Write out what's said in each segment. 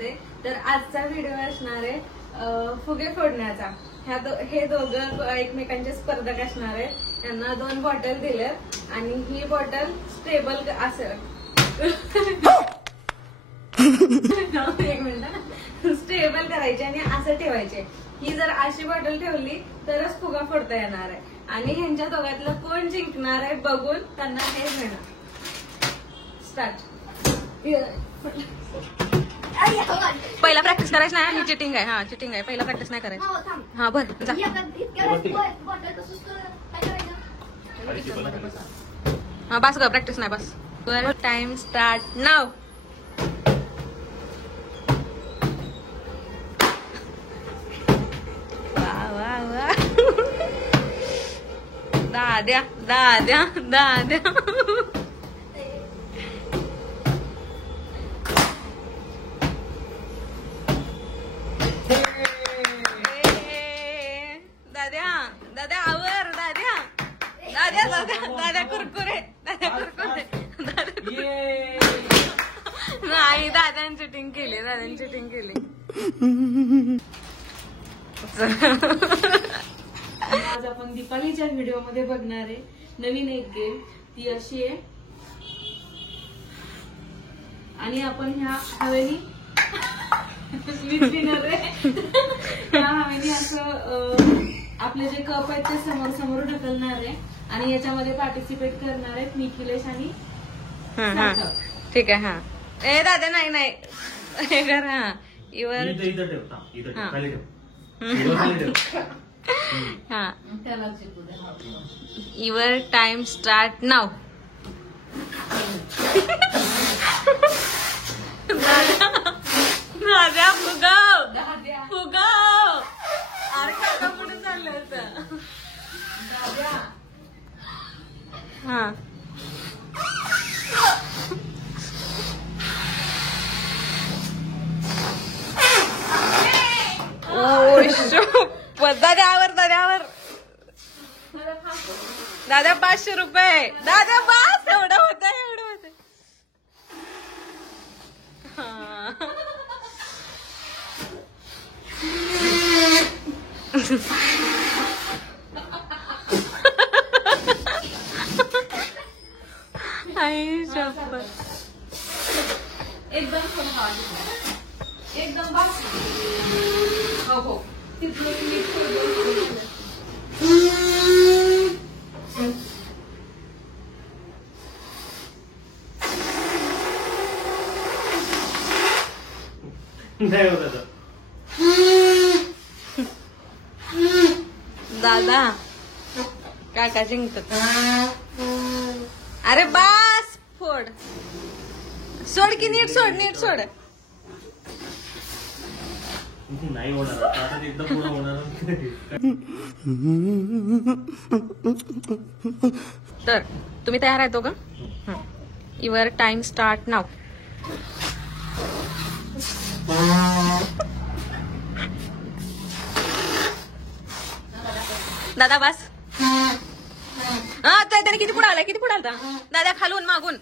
करते. तर आजचा व्हिडिओ असणार आहे फुगे फोडण्याचा. हे दोघं एकमेकांचे स्पर्धक असणार आहेत. त्यांना 2 बॉटल दिलेत आणि ही बॉटल स्टेबल असेल. एक मिनिट, स्टेबल करायची आणि असं ठेवायचे. ही जर अशी बॉटल ठेवली तरच फुगा फोडता येणार आहे. आणि ह्यांच्या दोघातलं कोण जिंकणार आहे बघून त्यांना हे मिळणार. स्टार्ट. पहिला प्रॅक्टिस करायची नाही. ही चिटिंग आहे. हा चिटिंग आहे. पहिला प्रॅक्टिस नाही करायची. हा बरं जा. हा बस ग, प्रॅक्टिस नाही बस. वर टाइम स्टार्ट नाव. वा वा वा. दाद्या दाद्या दाद्या. दादा आवर. दाद्या दाद्या दाद्या दाद्या कुरकुरे. दाद्या कुरकुरे. नाही, दादाने चिटिंग केली. दादाने चिटिंग केली. आज आपण दीपालीच्या व्हिडिओ मध्ये बघणार आहे नवीन एक गेम. ती अशी आहे आणि आपण ह्या हवेनी विचारणार आहे. ह्या हवेनी असं आपले जे कप आहेत ते समोर समोर ढकलणार आहे आणि याच्यामध्ये पार्टिसिपेट करणार आहेत निखिलेश आणि सार्थक. ठीक आहे. हा ए दादा नाही नाही हे कर. हा इवर. हा इवर टाइम स्टार्ट नाव. दादा फुगाव फुगाव. अरे काका कुठे चाललं होतं. हा दाद्यावर दाद्यावर. दादा 500 रुपये. दादा बस. एवढं होत एवढं होत. आई शपथ. एकदम एकदम बस. हो हो दादा काका जिंकतात. अरे बास फोड. सोड की नीट सोड. नीट सोड. नाही होणार आता एकदम पुढे होणार. तर तुम्ही तयार आहेत दोघं. युअर टाइम स्टार्ट नाव. दादा बस. हा त्याने किती पुढे आलाय. किती पुढे आलता दादा. खालून मागून.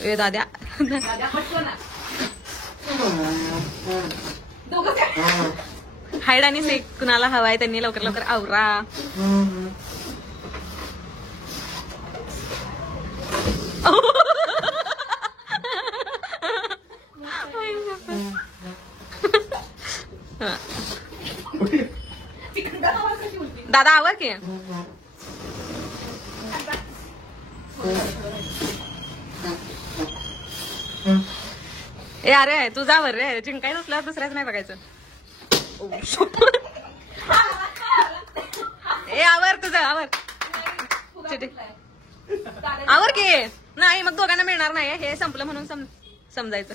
ए दाद्या हाईड आणि सेक कुणाला हवाय त्यांनी लवकर लवकर आवरा. दादा आवर की. ए अरे तुझावर रे. जिंकाय नसल्यावर दुसऱ्याच नाही बघायचं. ए आवर तुझं आवर. आवर की. नाही मग दोघांना मिळणार नाही. हे संपलं म्हणून समजायचं.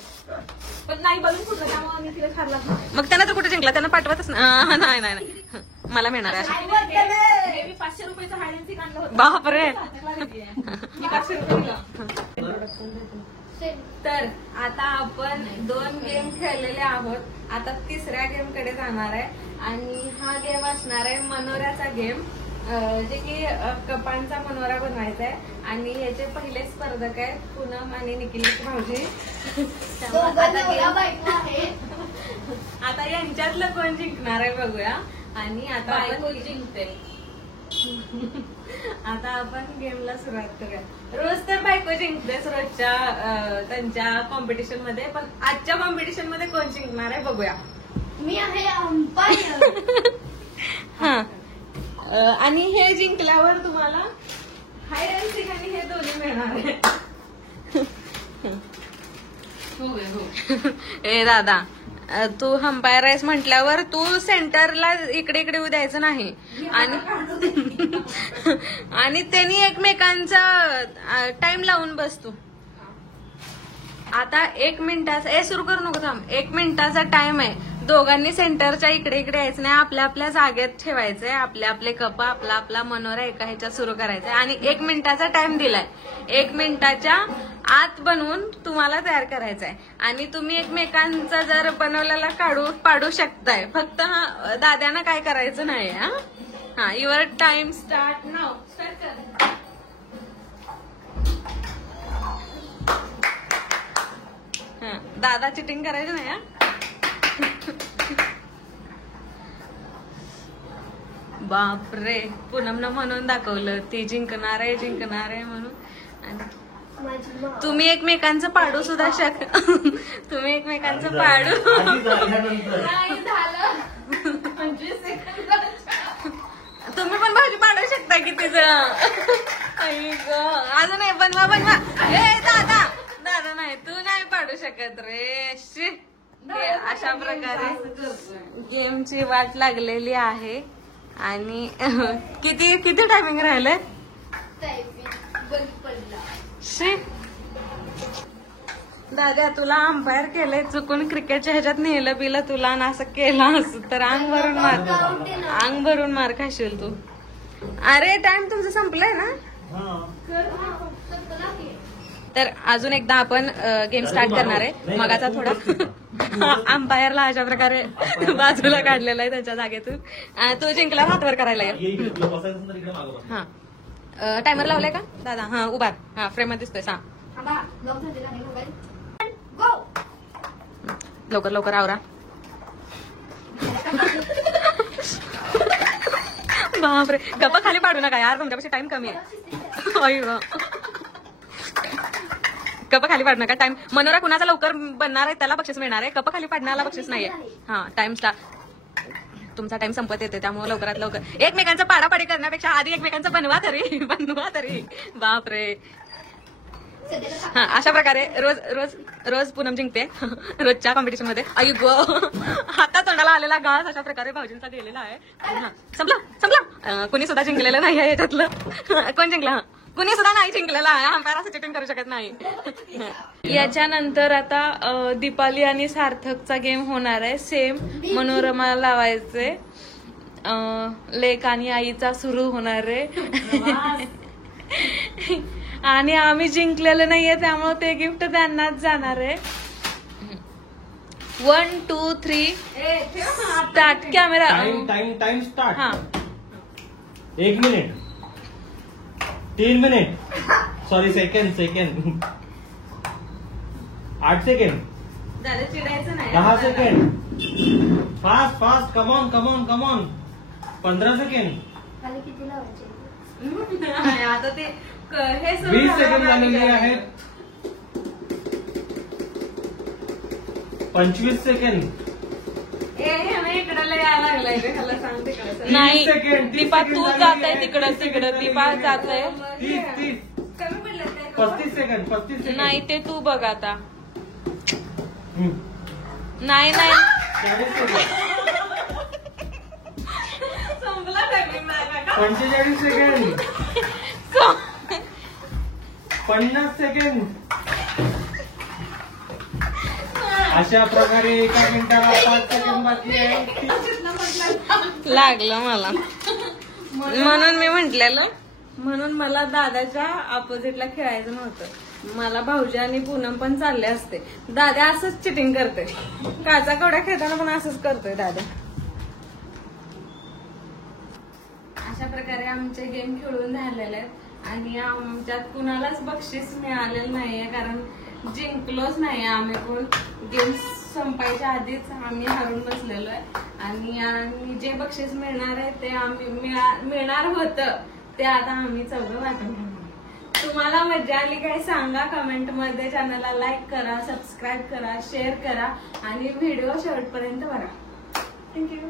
पण नाही बघून कुठं त्यामुळे मी तिला खाल्ला. मग त्यांना तर कुठे जिंकला. त्यांना पाठवतच नाही. नाही मला मिळणार आहे. 500 रुपयाचं हायडन्सी काढलं होतं. बापरे. 500 रुपये. तर आता आपण 2 गेम खेळलेले आहोत. आता 3ऱ्या गेम कडे जाणार आहे आणि हा गेम असणार आहे मनोऱ्याचा गेम. जे की कपांचा मनोरा बनवायचा आहे आणि याचे पहिले स्पर्धक आहेत पूनम आणि निखिलेश भाऊजी. आता यांच्यातलं कोण जिंकणार आहे बघूया. आणि आता आपण जिंकते. आता आपण गेमला सुरुवात करूया. रोज तर बायको जिंकतेच रोजच्या त्यांच्या कॉम्पिटिशन मध्ये, पण आजच्या कॉम्पिटिशन मध्ये कोण जिंकणार आहे बघूया. मी आहे अंपायर. हा आणि हे जिंकल्यावर तुम्हाला हाईड अँड सीक आणि हे दोन्ही मिळणार आहे. ए दादा, तू अंपायर आहेस म्हटल्यावर तू सेंटरला इकडे इकडे येऊ द्यायचं नाही. आणि त्यांनी एकमेकांचा टाइम लावून बसतो. आता 1 मिनिटाचा सुरू करू नको, थांब. 1 मिनिटाचा टाइम आहे. दोघांनी सेंटरच्या इकडे इकडे यायचं नाही, आपल्या आपल्या जागेत ठेवायचंय. आपले आपले कप आपला आपला मनोरा एका ह्याच्यात सुरू करायचंय आणि 1 मिनिटाचा टाइम दिलाय. 1 मिनिटाच्या आत बनवून तुम्हाला तयार करायचंय. आणि तुम्ही एकमेकांचा जर बनवलेला पाडू शकताय. फक्त दाद्यानं काय करायचं नाही. हा your time start now. Start कर. दादा चिटिंग करायचं नाही. बापरे, पूनमनं म्हणून दाखवलं ती जिंकणार आहे म्हणून. आणि तुम्ही एकमेकांचं पाडू सुद्धा तुम्ही एकमेकांचं पाडू नाही झालं. 25 सेकंद. तुम्ही पण भाजी पाडू शकता की तिचं. अजून नाही. बनवा. ए दादा नाही, तू नाही पाडू शकत रे. अशा प्रकारे गेमची वाट लागलेली आहे. आणि किती टायमिंग राहिलंय. दादा तुला अंपायर केलंय चुकून, क्रिकेटच्या ह्याच्यात नेलं बिलं तुला ना असं केलं असं तर अंग भरून मार खाशील तू. अरे टाइम तुमचं संपलंय ना. तर अजून एकदा आपण गेम स्टार्ट करणार आहे. मगाचा थोडा अंपायरला अशा प्रकारे बाजूला काढलेला आहे त्याच्या जागेतून. तू जिंकला, हातवर करायला ये. हा टायमर लावलाय का दादा. हा उभा. हा फ्रेम मध्ये दिसतोय. लवकर आवरा. बापरे, गप्पा खाली पाडू नका यार, तुमच्यापाशी टाइम कमी आहे. कप खाली पाडू नका. टाइम मनोरा कुणाचा लवकर बनणार आहे त्याला बक्षीस मिळणार आहे. कप खाली पाडण्याला बक्षीस नाहीये. हा टाइम स्टार्ट. तुमचा टाइम संपत येते त्यामुळे लवकरात लवकर एकमेकांचा पाडापाडी करण्यापेक्षा आधी एकमेकांचं बनवा तरी. बापरे. हा अशा प्रकारे रोज पूनम जिंकते रोजच्या कॉम्पिटिशन मध्ये. आई गो, हातात तोंडाला आलेला घास अशा प्रकारे भाऊजींचा गेलेला आहे. संपला. कुणी सुद्धा जिंकलेलं नाही आहे याच्यातलं. कोण जिंकला. कुणी सुद्धा नाही जिंकलेला आहे. अंपायर असं चिटिंग करू शकत नाही. याच्यानंतर आता दीपाली आणि सार्थकचा गेम होणार आहे. सेम मनोरमा लावायचे. लेक आणि आईचा सुरू होणार आहे. आणि आम्ही जिंकलेलं नाहीये त्यामुळे ते गिफ्ट त्यांनाच जाणार आहे. 1 2 3 स्टार्ट. Camera time start. हा 1 minute 3 minute sorry second 8 second. चिडायचं नाही. 10 सेकंड. Fast come on 15 second. किती लावायचे. आता ते हे 20 सेकंड झालेले आहेत. 25 सेकंड. इकडे यायला लागलाय ह्याला सांग तिकडे. नाही 30 सेकंड. दीपा तू जात आहे तिकडं दीपा जात आहे. 30 कमी पडलं ते. 35 सेकंड. नाही ते तू बघ आता. हम्म. नाही 40 सेकंड. संपला टायमिंग माझा. 45 सेकंड. 50 सेकंड. अशा प्रकारे एका मिनिटाला 5 सेकंड बाकी आहे. लागलं मला म्हणून मी म्हटलेलं. म्हणून मला दादाच्या अपोजिटला खेळायचं नव्हतं. मला भाऊजी आणि पूनम पण चालले असते. दादा असंच चिटिंग करते. काचा कवड्या खेळताना पण असंच करतोय दादा. अशा प्रकारे आमचे गेम खेळून झालेले आहेत आणि आमच्यात कुणालाच बक्षीस मिळालेलं नाहीये, कारण जिंकलोच नाही आम्ही कोण. गेम संपायच्या आधीच आम्ही हारून बसलेलो आहे आणि जे बक्षीस मिळणार आहे ते आम्ही मिळणार होतं ते आता आम्ही चौघं वाटून घेणार. तुम्हाला मजा आली काय सांगा कमेंट मध्ये. चॅनलला लाईक करा, सबस्क्राईब करा, शेअर करा आणि व्हिडिओ शेवटपर्यंत बघा. थँक्यू.